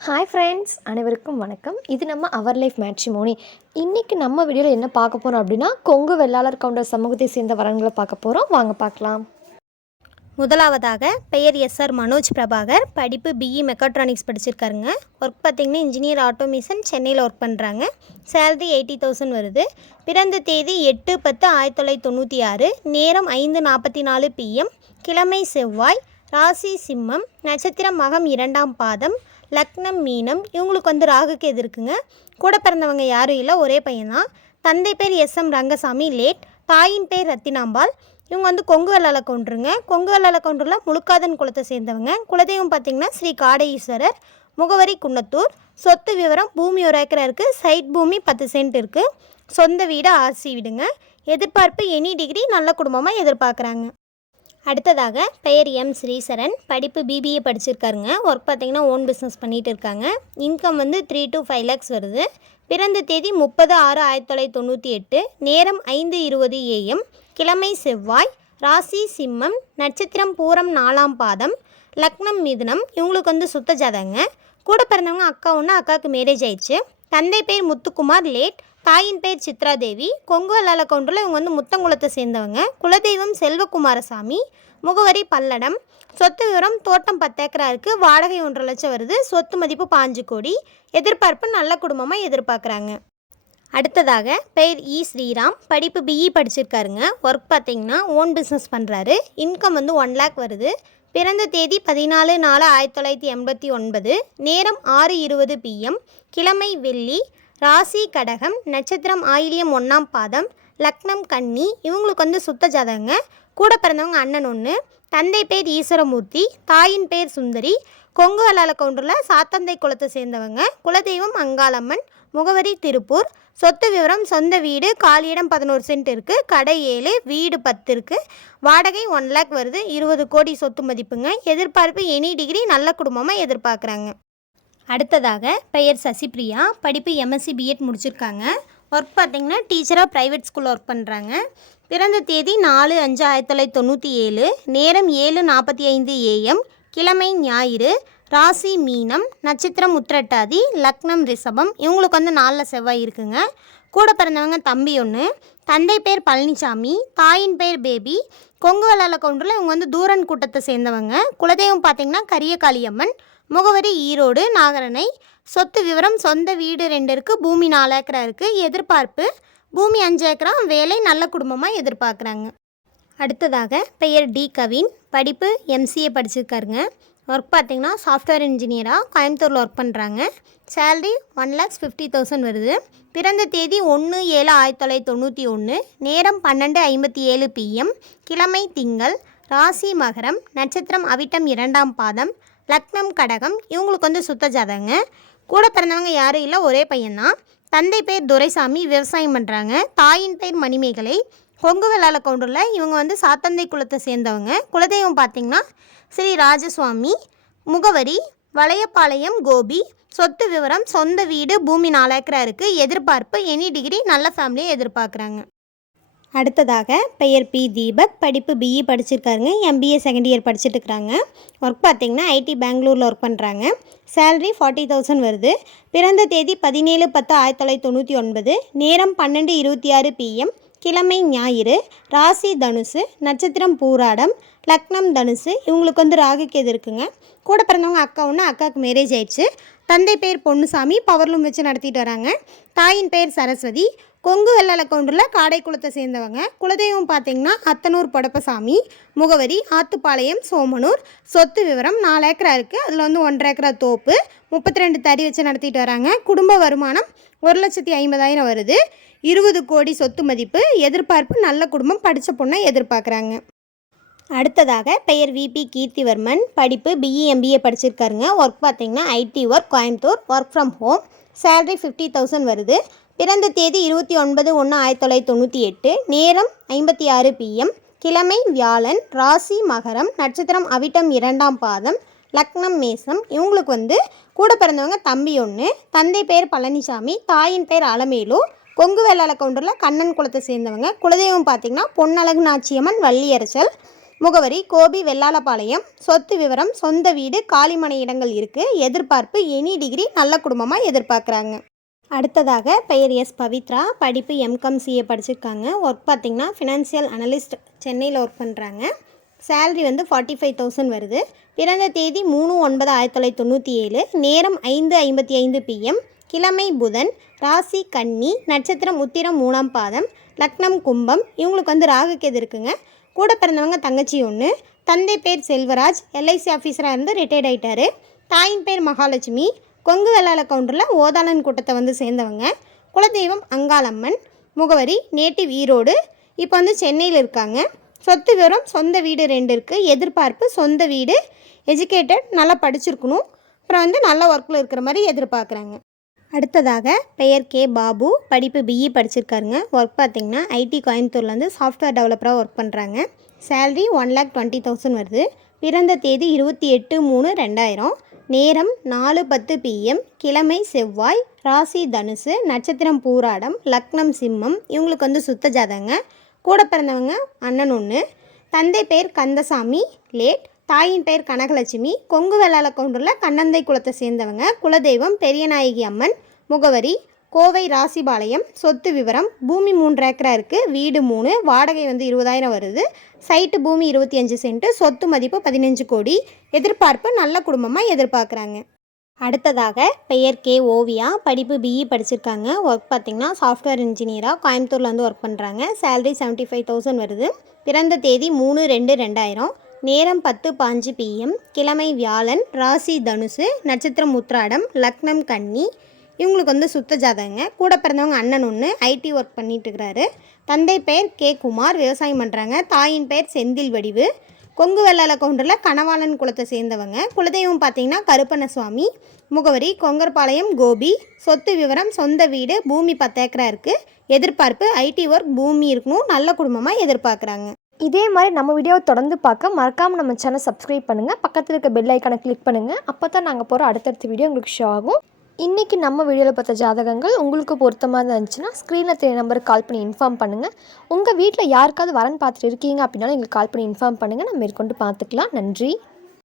Hi friends, அனைவருக்கும் வணக்கம். இது நம்ம அவர் லைஃப் மேட்ரிமோனி. இன்றைக்கி நம்ம வீடியோவில் என்ன பார்க்க போகிறோம் அப்படின்னா, கொங்கு வெள்ளாளர் கவுண்டர் சமூகத்தை சேர்ந்த வரன்களை பார்க்க போகிறோம். வாங்க பார்க்கலாம். முதலாவதாக பெயர் எஸ்ஆர் மனோஜ் பிரபாகர். படிப்பு பிஇ மெக்காட்ரானிக்ஸ் படிச்சிருக்காருங்க. ஒர்க் பார்த்திங்கன்னா இன்ஜினியர் ஆட்டோமேஷன், சென்னையில் ஒர்க் பண்ணுறாங்க. சேலரி 80,000 வருது. பிறந்த தேதி 8/10/1996. நேரம் 5:44 PM. கிழமை செவ்வாய். ராசி சிம்மம். நட்சத்திரம் மகம் 2ஆம் பாதம். லக்னம் மீனம். இவங்களுக்கு ராகுக்கு எது இருக்குங்க. கூட பிறந்தவங்க யாரும் இல்லை, ஒரே பையன்தான். தந்தை பேர் SM ரங்கசாமி லேட். தாயின் பேர் ரத்தினாம்பாள். இவங்க கொங்கு வெள்ளாள கவுண்டருங்க. கொங்கு வெள்ளாள கவுண்டரில் முழுக்காதன் குலத்தை சேர்ந்தவங்க. குலதெய்வம் பார்த்திங்கன்னா ஸ்ரீ காடை ஈஸ்வரர். முகவரி குன்னத்தூர். சொத்து விவரம் பூமி 1 ஏக்கரா இருக்குது. சைட் பூமி 10 சென்ட் இருக்குது. சொந்த வீடு RC வீடுங்க. எதிர்பார்ப்பு எனி டிகிரி, நல்ல குடும்பமாக எதிர்பார்க்குறாங்க. அடுத்ததாக பெயர் M ஸ்ரீசரன். படிப்பு BBA படிச்சிருக்காருங்க. ஒர்க் பார்த்திங்கன்னா ஓன் பிஸ்னஸ் பண்ணிகிட்டு இருக்காங்க. இன்கம் 3 to 5 lakhs வருது. பிறந்த தேதி 30/6/1998. நேரம் 5:20 AM. கிழமை செவ்வாய். ராசி சிம்மம். நட்சத்திரம் பூரம் 4ஆம் பாதம். லக்னம் மிதுனம். இவங்களுக்கு சுத்த ஜாதகங்க. கூட பிறந்தவங்க அக்கா ஒன்று, அக்காவுக்கு மேரேஜ் ஆயிடுச்சு. தந்தை பேர் முத்துக்குமார் லேட். தாயின் பேர் சித்ராதேவி. கொங்கு வெள்ளாள கவுண்டரில் இவங்க முத்தங்குளத்தை சேர்ந்தவங்க. குலதெய்வம் செல்வகுமாரசாமி. முகவரி பல்லடம். சொத்து விவரம் தோட்டம் 10 ஏக்கரா இருக்குது. வாடகை 1.5 லட்சம் வருது. சொத்து மதிப்பு 5 கோடி. எதிர்பார்ப்பு நல்ல குடும்பமாக எதிர்பார்க்குறாங்க. அடுத்ததாக பெயர் ஸ்ரீராம். படிப்பு BE படிச்சிருக்காருங்க. ஒர்க் பார்த்திங்கன்னா ஓன் பிஸ்னஸ் பண்ணுறாரு. இன்கம் 1 lakh வருது. பிறந்த தேதி 14/4/1989. நேரம் 6:20 PM. கிழமை வெள்ளி. ராசி கடகம். நட்சத்திரம் ஆயிலியம் 1ஆம் பாதம். லக்னம் கன்னி. இவங்களுக்கு சுத்த ஜாதகங்க. கூட பிறந்தவங்க அண்ணன் ஒன்று. தந்தை பேர் ஈஸ்வரமூர்த்தி. தாயின் பேர் சுந்தரி. கொங்கு வெள்ளாள கவுண்டரில் சாத்தந்தை குலத்தை சேர்ந்தவங்க. குலதெய்வம் அங்காளம்மன். முகவரி திருப்பூர். சொத்து விவரம் சொந்த வீடு, காலியிடம் 11 சென்ட் இருக்குது. கடை 7, வீடு 10 இருக்குது. வாடகை 1 lakh வருது. 20 கோடி சொத்து மதிப்புங்க. எதிர்பார்ப்பு எனி டிகிரி, நல்ல குடும்பமாக எதிர்பார்க்குறாங்க. அடுத்ததாக பெயர் சசிபிரியா. படிப்பு MSc B.Ed முடிச்சிருக்காங்க. ஒர்க் பார்த்திங்கன்னா டீச்சராக ப்ரைவேட் ஸ்கூலில் ஒர்க் பண்ணுறாங்க. பிறந்த தேதி 4/5/1997. நேரம் 7:45 AM. கிழமை ஞாயிறு. ராசி மீனம். நட்சத்திரம் உத்திரட்டாதி. லக்னம் ரிஷபம். இவங்களுக்கு 4 செவ்வாய் இருக்குங்க. கூட பிறந்தவங்க தம்பி ஒன்று. தந்தை பேர் பழனிசாமி. தாயின் பேர் பேபி. கொங்கு வெள்ளாள கவுண்டரில் இவங்க தூரன் கூட்டத்தை சேர்ந்தவங்க. குலதெய்வம் பார்த்திங்கன்னா கரியகாளியம்மன். முகவரி ஈரோடு நாகரணை. சொத்து விவரம் சொந்த வீடு 2 இருக்குது. பூமி 4 ஏக்கரா இருக்குது. எதிர்பார்ப்பு பூமி 5 ஏக்கரா. வேலை நல்ல குடும்பமாக எதிர்பார்க்குறாங்க. அடுத்ததாக பெயர் D கவின். படிப்பு MCA படிச்சிருக்காருங்க. ஒர்க் பார்த்திங்கன்னா சாஃப்ட்வேர் இன்ஜினியராக கோயம்புத்தூரில் ஒர்க் பண்ணுறாங்க. சேலரி 1,50,000 வருது. பிறந்த தேதி 1/7/1991. நேரம் 12:57 PM. கிழமை திங்கள். ராசி மகரம். நட்சத்திரம் அவிட்டம் 2ஆம் பாதம். லக்னம் கடகம். இவங்களுக்கு சுத்த ஜாதகங்க. கூட பிறந்தவங்க யாரும் இல்லை, ஒரே பையன்தான். தந்தை பேர் துரைசாமி. விவசாயம் பண்ணுறாங்க. தாயின் பேர் மணிமேகலை. கொங்கு வெள்ளாள கவுண்டரில் இவங்க சாத்தந்தை குலத்தை சேர்ந்தவங்க. குலதெய்வம் பார்த்திங்கன்னா ஸ்ரீ ராஜசுவாமி. முகவரி வளையப்பாளையம் கோபி. சொத்து விவரம் சொந்த வீடு, பூமி 4 ஏக்கரா இருக்குது. எதிர்பார்ப்பு எனி டிகிரி, நல்ல ஃபேமிலியை எதிர்பார்க்குறாங்க. அடுத்ததாக பெயர் P தீபக். படிப்பு BE படிச்சிருக்காருங்க. MBA செகண்ட் இயர் படிச்சுட்டு இருக்கிறாங்க. ஒர்க் பார்த்திங்கன்னா IT பெங்களூரில் ஒர்க் பண்ணுறாங்க. சேலரி 40,000 வருது. பிறந்த தேதி 17/10/1999. நேரம் 12:26 PM. கிழமை ஞாயிறு. ராசி தனுசு. நட்சத்திரம் பூராடம். லக்னம் தனுசு. இவங்களுக்கு ராகுக்கு எது இருக்குங்க. கூட பிறந்தவங்க அக்கா ஒன்று, அக்காவுக்கு மேரேஜ் ஆயிடுச்சு. தந்தை பேர் பொன்னுசாமி. பவர்லூம் வச்சு நடத்திட்டு வராங்க. தாயின் பேர் சரஸ்வதி. கொங்கு வெள்ளாள கவுண்டரில் காடை குலத்தை சேர்ந்தவங்க. குலதெய்வம் பார்த்திங்கன்னா அத்தனூர் பொடப்பசாமி. முகவரி ஆத்துப்பாளையம் சோமனூர். சொத்து விவரம் 4 ஏக்கரா இருக்குது. அதில் 1.5 ஏக்கரா தோப்பு, 32 தறி வச்சு நடத்திட்டு வராங்க. குடும்ப வருமானம் 1,50,000 வருது. 20 கோடி சொத்து மதிப்பு. எதிர்பார்ப்பு நல்ல குடும்பம், படித்த பொண்ணை எதிர்பார்க்குறாங்க. அடுத்ததாக பெயர் VP கீர்த்திவர்மன். படிப்பு BE MBA படிச்சிருக்காருங்க. ஒர்க் பார்த்திங்கன்னா IT work Coimbatore. Work from home. Salary 50,000 வருது. பிறந்த தேதி 29/1/1998. நேரம் 56 PM. கிழமை வியாழன். ராசி மகரம். நட்சத்திரம் அவிட்டம் 2ஆம் பாதம். லக்னம் மேசம். இவங்களுக்கு கூட பிறந்தவங்க தம்பி ஒன்று. தந்தை பேர் பழனிசாமி. தாயின் பேர் அலமேலு. கொங்கு வெள்ளாள கவுண்டரில் கண்ணன் குலத்தை சேர்ந்தவங்க. குலதெய்வம் பார்த்திங்கன்னா பொன்னழகு நாச்சியம்மன் வள்ளியரசல். முகவரி கோபி வெள்ளாளப்பாளையம். சொத்து விவரம் சொந்த வீடு, காலிமனை இடங்கள் இருக்குது. எதிர்பார்ப்பு எனி டிகிரி, நல்ல குடும்பமாக எதிர்பார்க்குறாங்க. அடுத்ததாக பெயர் எஸ் பவித்ரா. படிப்பு எம்காம் சிஏ படிச்சிருக்காங்க. ஒர்க் பார்த்திங்கன்னா ஃபினான்ஷியல் அனலிஸ்ட் சென்னையில் ஒர்க் பண்ணுறாங்க. சேலரி வந்து 45,000 வருது. பிறந்த தேதி 3/9/1997. நேரம் 5:55 PM. கிழமை புதன். ராசி கன்னி. நட்சத்திரம் உத்திரம் 3ஆம் பாதம். லக்னம் கும்பம். இவங்களுக்கு வந்து ராகுக்கேது இருக்குங்க. கூட பிறந்தவங்க தங்கச்சி ஒன்று. தந்தை பேர் செல்வராஜ். எல்ஐசி ஆஃபீஸராக இருந்து ரிட்டையர்ட் ஆகிட்டார். தாயின் பேர் மகாலட்சுமி. கொங்கு வெள்ளாள கவுண்டரில் ஓதாளன் கூட்டத்தை வந்து சேர்ந்தவங்க. குலதெய்வம் அங்காளம்மன். முகவரி நேட்டிவ் ஈரோடு. இப்போ வந்து சென்னையில் இருக்காங்க. சொத்து விவரம் சொந்த வீடு 2 இருக்குது. எதிர்பார்ப்பு சொந்த வீடு, எஜுகேட்டட், நல்லா படிச்சிருக்கணும், அப்புறம் வந்து நல்ல ஒர்க்கில் இருக்கிற மாதிரி எதிர்பார்க்குறாங்க. அடுத்ததாக பெயர் கே பாபு. படிப்பு பிஇ படிச்சிருக்காருங்க. ஒர்க் பார்த்திங்கன்னா ஐடி கோயம்புத்தூரில் வந்து சாஃப்ட்வேர் டெவலப்பராக ஒர்க் பண்ணுறாங்க. சேலரி 1,20,000 வருது. பிறந்த தேதி 28/3/2000. நேரம் 4:10 PM. கிழமை செவ்வாய். ராசி தனுசு. நட்சத்திரம் பூராடம். லக்னம் சிம்மம். இவங்களுக்கு வந்து சுத்த ஜாதகங்க. கூட பிறந்தவங்க அண்ணன் ஒன்று. தந்தை பேர் கந்தசாமி லேட். தாயின் பேர் கனகலட்சுமி. கொங்கு வெள்ளாள கவுண்டரில் கண்ணந்தை குலத்தை சேர்ந்தவங்க. குலதெய்வம் பெரியநாயகி அம்மன். முகவரி கோவை ராசிபாளையம். சொத்து விவரம் பூமி 3 ஏக்கரா இருக்குது. வீடு 3. வாடகை வந்து 20,000 வருது. சைட்டு பூமி 25 சென்ட். சொத்து மதிப்பு 15 கோடி. எதிர்பார்ப்பு நல்ல குடும்பமாக எதிர்பார்க்குறாங்க. அடுத்ததாக பெயர் கே ஓவியா. படிப்பு பிஇ படிச்சிருக்காங்க. ஒர்க் பார்த்திங்கன்னா சாஃப்ட்வேர் இன்ஜினியராக கோயம்புத்தூரில் வந்து ஒர்க் பண்ணுறாங்க. சேலரி 75,000 வருது. பிறந்த தேதி 3/2/2000. நேரம் 10:05 PM. கிழமை வியாழன். ராசி தனுசு. நட்சத்திரம் உத்திராடம். லக்னம் கன்னி. இவங்களுக்கு வந்து சுத்த ஜாதகங்க. கூட பிறந்தவங்க அண்ணன் ஒன்று. ஐடி ஒர்க் பண்ணிட்டு இருக்கிறாரு. தந்தை பெயர் கே குமார். விவசாயம் பண்ணுறாங்க. தாயின் பெயர் செந்தில் வடிவு. கொங்கு வெள்ளாள கவுண்டரில் கனவாளன் குலத்தை சேர்ந்தவங்க. குலதெய்வம் பார்த்திங்கன்னா கருப்பண்ண சுவாமி. முகவரி கொங்கர்பாளையம் கோபி. சொத்து விவரம் சொந்த வீடு, பூமி 10 ஏக்கரா இருக்குது. எதிர்பார்ப்பு ஐடி ஒர்க், பூமி இருக்கணும், நல்ல குடும்பமாக எதிர்பார்க்குறாங்க. இதே மாதிரி நம்ம வீடியோவை தொடர்ந்து பார்க்க மறக்காமல் நம்ம சேனல் சப்ஸ்கிரைப் பண்ணுங்கள். பக்கத்தில் இருக்க பெல் ஐக்கானை கிளிக் பண்ணுங்கள். அப்போ தான் நாங்கள் போகிற அடுத்தடுத்த வீடியோ உங்களுக்கு ஷோ ஆகும். இன்றைக்கி நம்ம வீடியோவில் பார்த்த ஜாதகங்கள் உங்களுக்கு பொருத்தமாக இருந்துச்சுன்னா ஸ்க்ரீனில் தெரிய நம்பருக்கு கால் பண்ணி இன்ஃபார்ம் பண்ணுங்கள். உங்கள் வீட்டில் யாருக்காவது வரன் பார்த்துட்டு இருக்கீங்க அப்படின்னாலும் எங்களுக்கு கால் பண்ணி இன்ஃபார்ம் பண்ணுங்கள். நம்ம மேற்கொண்டு பார்த்துக்கலாம். நன்றி.